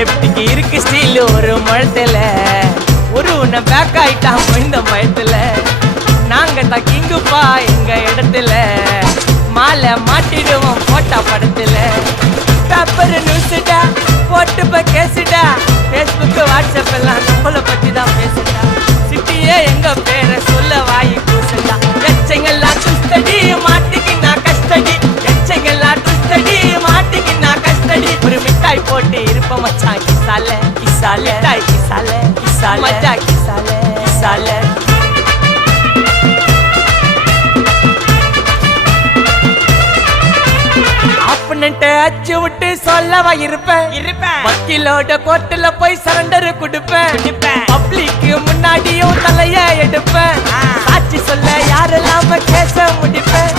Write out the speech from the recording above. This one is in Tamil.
லெப்டுக்கு இருக்கு ஸ்டீல் ஒரு முழத்துல ஒரு உன்னை பேக் ஆயிட்டான் இந்த மயத்துல நாங்க தான் கிங்குப்பா எங்க இடத்துல மாலை மாட்டிடுவோம் போட்டா படத்துல பேப்பர் நியூஸ்டா போட்டு கேசுடா ஃபேஸ்புக் வாட்ஸ்அப் எல்லாம் நம்மளை பத்தி தான் பேசுடா சிட்டியே எங்க பேரை சொல்ல வாய் கூசுடா எச்சங்கெல்லாம் டுஸ்டடி மாட்டிக்கின்னா கஸ்டடி எச்சங்கெல்லாம் டுஸ்டடி மாட்டிக்கின்னா கஸ்டடி ஒரு மிட்டாய் போட்டு இருப்ப மச்சான் கிசால கிசால மிட்டாய் கிசால கிசால மச்சா கிசால கிசால அச்சு விட்டு சொல்லவா இருப்பேன் வக்கீலோட கோர்ட்டுல போய் சரண்டர் கொடுப்பேன் பப்ளிக் முன்னாடியும் தலைய எடுப்பேன் சாட்சி சொல்ல யாரெல்லாம் கேச முடிப்பேன்